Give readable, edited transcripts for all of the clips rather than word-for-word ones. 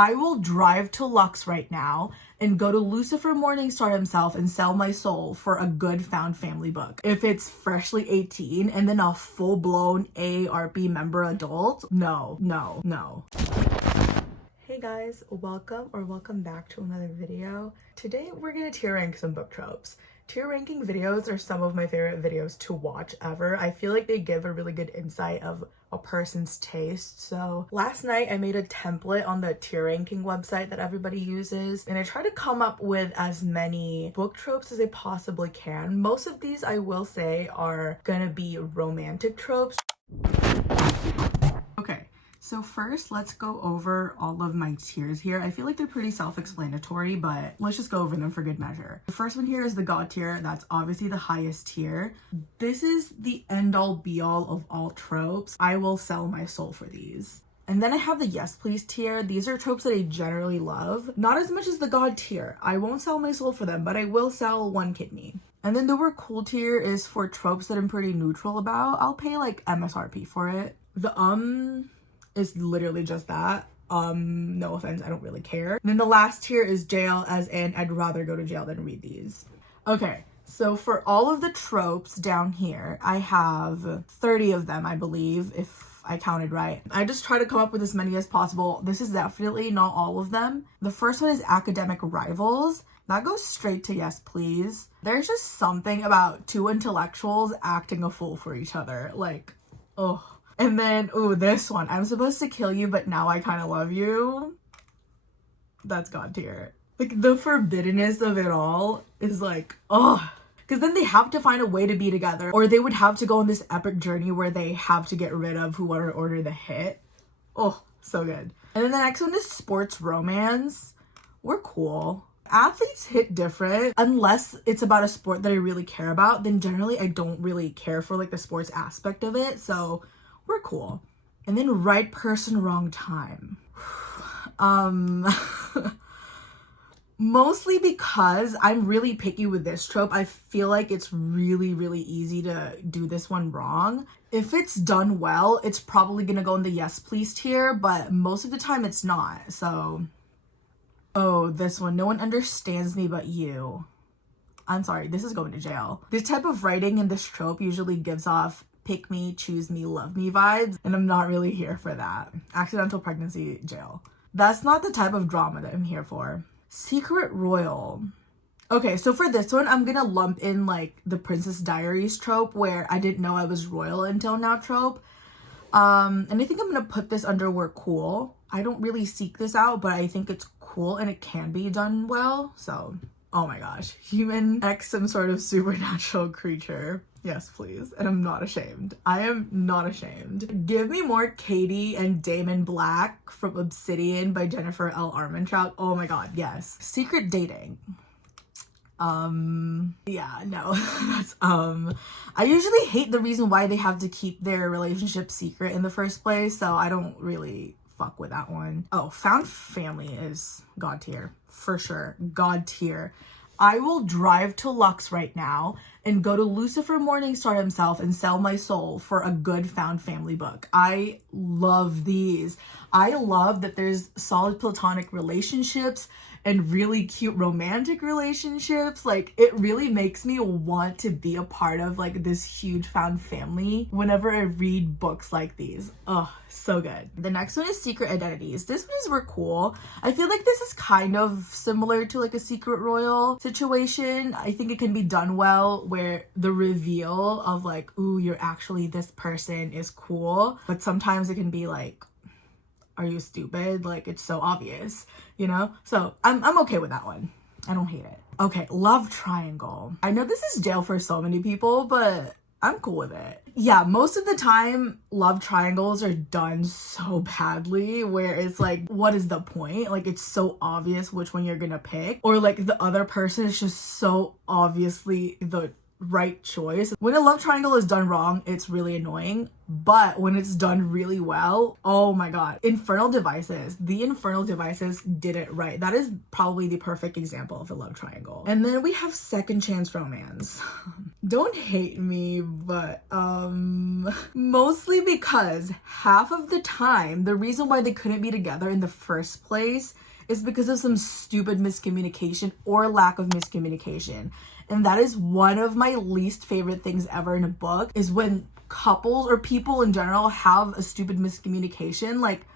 I will drive to Lux right now and go to Lucifer Morningstar himself and sell my soul for a good found family book. If it's freshly 18 and then a full-blown AARP member adult, no. Hey guys, welcome back to another video. Today we're gonna tier rank some book tropes. Tier ranking videos are some of my favorite videos to watch ever. I feel like they give a really good insight of a person's taste. So last night I made a template on the tier ranking website that everybody uses, and I try to come up with as many book tropes as I possibly can. Most of these, I will say, are gonna be romantic tropes. Okay, so first let's go over all of my tiers here. I feel like they're pretty self-explanatory, but let's just go over them for good measure. The first one here is the God tier. That's obviously the highest tier. This is the end-all be-all of all tropes. I will sell my soul for these. And then I have the yes please tier. These are tropes that I generally love. Not as much as the God tier. I won't sell my soul for them, but I will sell one kidney. And then the we're cool tier is for tropes that I'm pretty neutral about. I'll pay like MSRP for it. The is literally just that. No offense, I don't really care. And then the last tier is jail, as in I'd rather go to jail than read these. Okay, so for all of the tropes down here, I have 30 of them, I believe, if I counted right. I just try to come up with as many as possible. This is definitely not all of them. The first one is academic rivals. That goes straight to yes please. There's just something about two intellectuals acting a fool for each other. Like, oh. And then, ooh, this one. I'm supposed to kill you, but now I kind of love you. That's God tier. Like, the forbiddenness of it all is like, oh. Because then they have to find a way to be together. Or they would have to go on this epic journey where they have to get rid of whoever ordered the hit. Oh, so good. And then the next one is sports romance. We're cool. Athletes hit different. Unless it's about a sport that I really care about, then generally I don't really care for like the sports aspect of it. So we're cool. And then right person, wrong time. Mostly because I'm really picky with this trope. I feel like it's really, really easy to do this one wrong. If it's done well, it's probably gonna go in the yes please tier, but most of the time it's not. So, oh, this one. No one understands me but you. I'm sorry, this is going to jail. This type of writing in this trope usually gives off pick me, choose me, love me vibes, and I'm not really here for that. Accidental pregnancy, jail. That's not the type of drama that I'm here for. Secret royal. Okay, so for this one, I'm gonna lump in like the Princess Diaries trope where I didn't know I was royal until now trope. And I think I'm gonna put this under we're cool. I don't really seek this out, but I think it's cool and it can be done well. So, oh my gosh. Human X some sort of supernatural creature. Yes, please. And I'm not ashamed. I am not ashamed. Give me more Katie and Damon Black from Obsidian by Jennifer L. Armentrout. Oh my god, yes. Secret dating. Yeah, no. That's, I usually hate the reason why they have to keep their relationship secret in the first place, so I don't really fuck with that one. Oh, found family is God tier. For sure. God tier. I will drive to Lux right now and go to Lucifer Morningstar himself and sell my soul for a good found family book. I love these. I love that there's solid platonic relationships and really cute romantic relationships. Like, it really makes me want to be a part of like this huge found family whenever I read books like these. Oh, so good. The next one is Secret Identities. This one is we're cool. I feel like this is kind of similar to like a Secret Royal situation. I think it can be done well where the reveal of like, ooh, you're actually this person is cool. But sometimes it can be like, are you stupid? Like, it's so obvious, you know? So I'm okay with that one. I don't hate it. Okay, love triangle. I know this is jail for so many people, but I'm cool with it. Yeah, most of the time, love triangles are done so badly where it's like, what is the point? Like, it's so obvious which one you're gonna pick. Or like the other person is just so obviously the right choice. When a love triangle is done wrong, it's really annoying. But when it's done really well, oh my god. Infernal Devices. The Infernal Devices did it right. That is probably the perfect example of a love triangle. And then we have Second Chance Romance. Don't hate me, but mostly because half of the time the reason why they couldn't be together in the first place is because of some stupid miscommunication or lack of miscommunication. And that is one of my least favorite things ever in a book, is when couples or people in general have a stupid miscommunication. Like,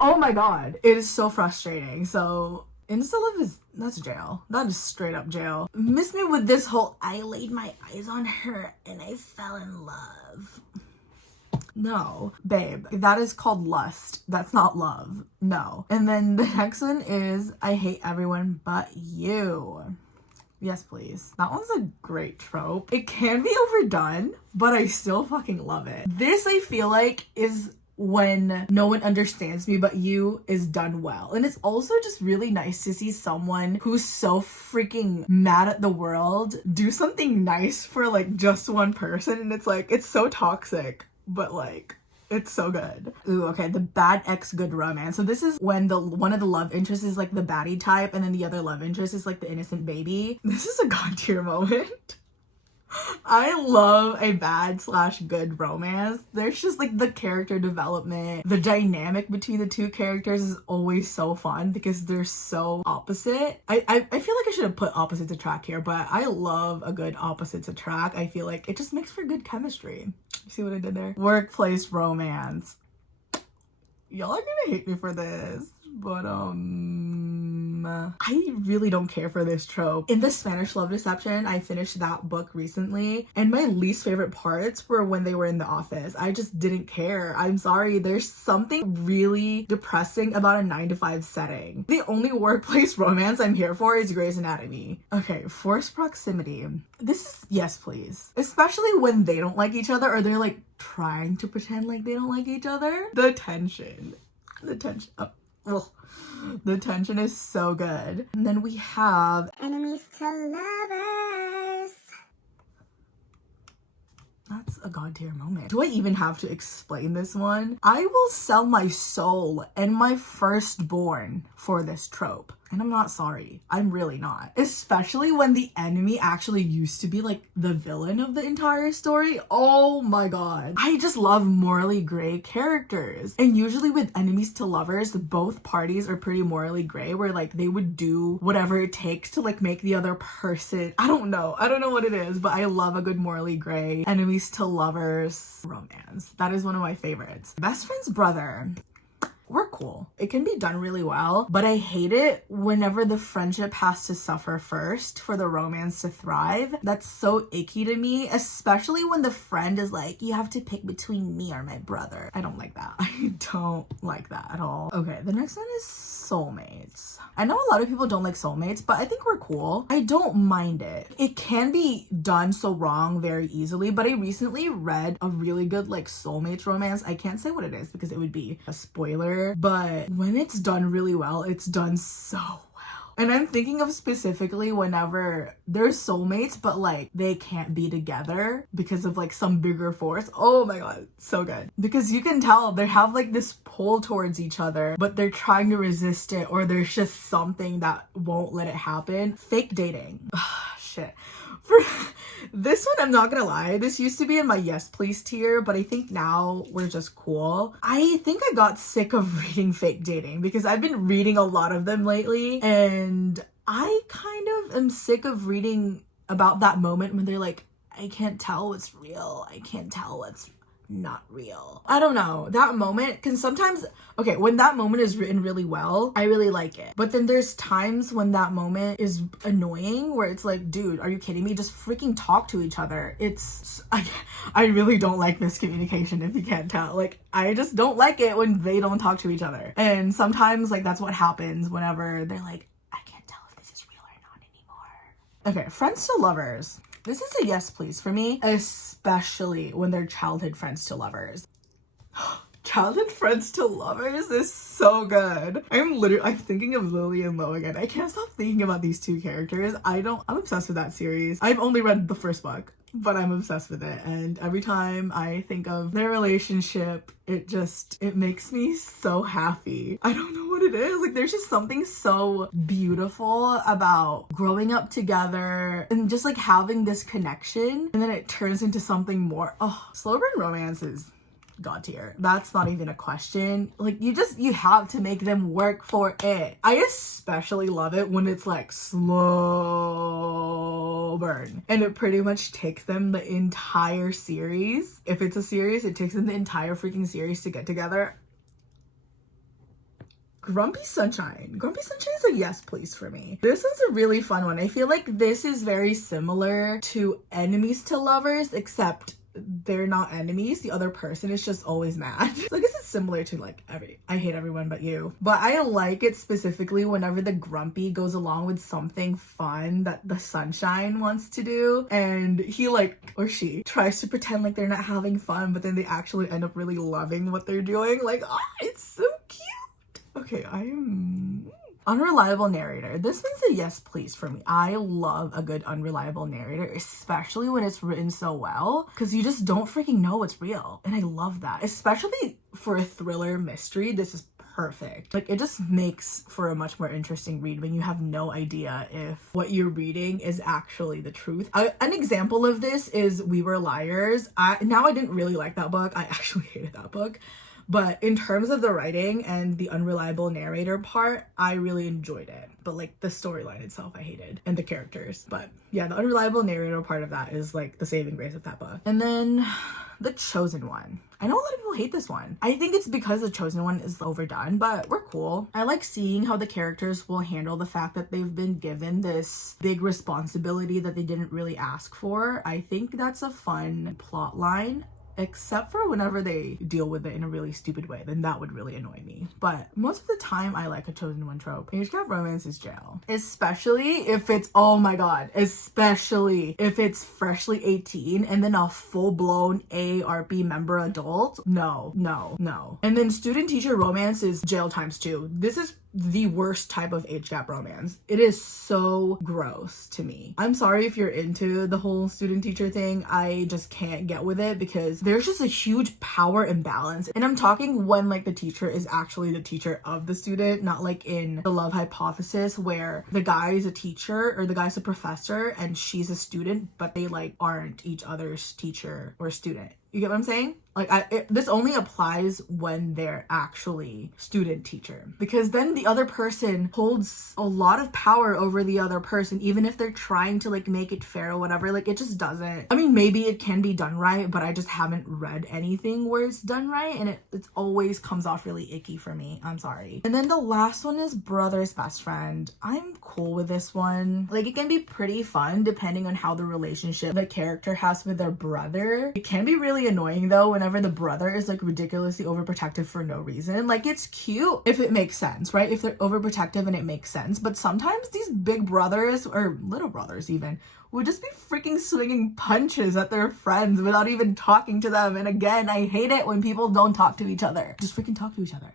oh my god, it is so frustrating. So insta love that's jail. That is straight up jail. Miss me with this whole I laid my eyes on her and I fell in love. No, babe, that is called lust. That's not love. No. And then the next one is I hate everyone but you. Yes, please. That one's a great trope. It can be overdone, but I still fucking love it. This, I feel like, is when no one understands me but you is done well. And it's also just really nice to see someone who's so freaking mad at the world do something nice for like just one person. And it's like, it's so toxic, but like, it's so good. Ooh, okay, the bad ex good romance. So this is when one of the love interests is like the baddie type and then the other love interest is like the innocent baby. This is a god tier moment. I love a bad/good romance. There's just like the character development, the dynamic between the two characters is always so fun because they're so opposite. I feel like I should have put opposites attract here, but I love a good opposites attract. I feel like it just makes for good chemistry. You see what I did there? Workplace romance. Y'all are gonna hate me for this, but I really don't care for this trope. In the Spanish Love Deception, I finished that book recently, and my least favorite parts were when they were in the office. I just didn't care. I'm sorry, there's something really depressing about a 9-to-5 setting. The only workplace romance I'm here for is Grey's Anatomy. Okay, forced proximity. This is yes please. Especially when they don't like each other or they're like trying to pretend like they don't like each other. The tension. Oh, the tension is so good. And then we have enemies to lovers. That's a god tier moment. Do I even have to explain this one? I will sell my soul and my firstborn for this trope. And I'm not sorry. I'm really not. Especially when the enemy actually used to be like the villain of the entire story. Oh my god. I just love morally gray characters. And usually with enemies to lovers, both parties are pretty morally gray where like they would do whatever it takes to like make the other person. I don't know what it is, but I love a good morally gray enemies to lovers romance. That is one of my favorites. Best friend's brother. We're cool. It can be done really well, but I hate it whenever the friendship has to suffer first for the romance to thrive. That's so icky to me, especially when the friend is like, you have to pick between me or my brother. I don't like that. I don't like that at all. Okay, the next one is soulmates. I know a lot of people don't like soulmates, but I think we're cool. I don't mind it. It can be done so wrong very easily, but I recently read a really good like soulmates romance. I can't say what it is because it would be a spoiler, but when it's done really well, it's done so well. And I'm thinking of specifically whenever they're soulmates, but like they can't be together because of like some bigger force. Oh my god, so good. Because you can tell they have like this pull towards each other, but they're trying to resist it, or there's just something that won't let it happen. Fake dating. Shit. For this one, I'm not gonna lie, this used to be in my yes please tier, but I think now we're just cool. I think I got sick of reading fake dating because I've been reading a lot of them lately, and I kind of am sick of reading about that moment when they're like, I can't tell what's real, I can't tell what's not real. I don't know, that moment can sometimes, okay, when that moment is written really well, I really like it, but then there's times when that moment is annoying where it's like, dude, are you kidding me? Just freaking talk to each other. I really don't like miscommunication, if you can't tell. Like, I just don't like it when they don't talk to each other, and sometimes like that's what happens whenever they're like, I can't tell if this is real or not anymore. Okay, friends to lovers. This is a yes please for me, especially when they're childhood friends to lovers. Childhood friends to lovers is so good. I'm thinking of Lily and Lo again. I can't stop thinking about these two characters. I'm obsessed with that series. I've only read the first book, but I'm obsessed with it. And every time I think of their relationship, it makes me so happy. I don't know what it is. Like, there's just something so beautiful about growing up together and just like having this connection, and then it turns into something more. Oh, slow burn romance is god tier. That's not even a question. Like, you have to make them work for it. I especially love it when it's like slow burn and it pretty much takes them the entire series. If it's a series, it takes them the entire freaking series to get together. Grumpy Sunshine is a yes please for me. This one's a really fun one. I feel like this is very similar to Enemies to Lovers, except they're not enemies. The other person is just always mad. So I guess it's similar to like I Hate Everyone But You. But I like it specifically whenever the grumpy goes along with something fun that the sunshine wants to do, and he or she tries to pretend like they're not having fun, but then they actually end up really loving what they're doing. Like, oh, it's so cute. Okay, Unreliable narrator. This one's a yes please for me. I love a good unreliable narrator, especially when it's written so well, because you just don't freaking know what's real. And I love that. Especially for a thriller mystery, this is perfect. Like, it just makes for a much more interesting read when you have no idea if what you're reading is actually the truth. An example of this is We Were Liars. I didn't really like that book. I actually hated that book. But in terms of the writing and the unreliable narrator part, I really enjoyed it. But like the storyline itself, I hated. And the characters. But yeah, the unreliable narrator part of that is like the saving grace of that book. And then The Chosen One. I know a lot of people hate this one. I think it's because The Chosen One is overdone, but we're cool. I like seeing how the characters will handle the fact that they've been given this big responsibility that they didn't really ask for. I think that's a fun plot line. Except for whenever they deal with it in a really stupid way, then that would really annoy me. But most of the time, I like a chosen one trope. Age gap romance is jail. Especially if it's, oh my god, especially if it's freshly 18 and then a full-blown AARP member adult. No. And then student teacher romance is jail times 2. This is the worst type of age gap romance. It is so gross to me. I'm sorry if you're into the whole student teacher thing. I just can't get with it because there's just a huge power imbalance. And I'm talking when like the teacher is actually the teacher of the student, not like in The Love Hypothesis where the guy is a teacher or the guy's a professor and she's a student, but they like aren't each other's teacher or student. You get what I'm saying? Like, this only applies when they're actually student teacher, because then the other person holds a lot of power over the other person, even if they're trying to like make it fair or whatever. Like, it just doesn't. I mean, maybe it can be done right, but I just haven't read anything where it's done right, and it always comes off really icky for me. I'm sorry. And then the last one is Brother's Best Friend. I'm cool with this one. Like, it can be pretty fun depending on how the relationship the character has with their brother. It can be really annoying though whenever the brother is like ridiculously overprotective for no reason. Like, it's cute if it makes sense, right? If they're overprotective and it makes sense. But sometimes these big brothers or little brothers even would just be freaking swinging punches at their friends without even talking to them. And again, I hate it when people don't talk to each other. Just freaking talk to each other.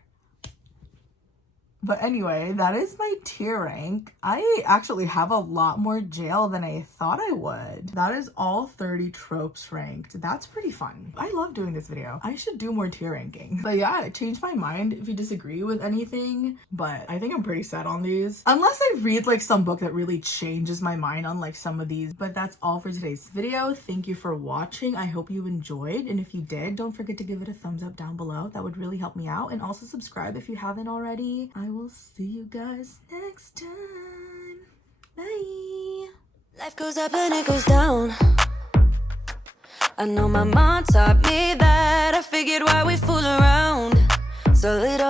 But anyway, that is my tier rank. I actually have a lot more jail than I thought I would. That is all 30 tropes ranked. That's pretty fun. I love doing this video. I should do more tier ranking. But yeah, it changed my mind if you disagree with anything. But I think I'm pretty set on these. Unless I read like some book that really changes my mind on like some of these. But that's all for today's video. Thank you for watching. I hope you enjoyed. And if you did, don't forget to give it a thumbs up down below. That would really help me out. And also subscribe if you haven't already. I will see you guys next time. Bye. Life goes up and it goes down. I know my mom taught me that. I figured why we fool around. So little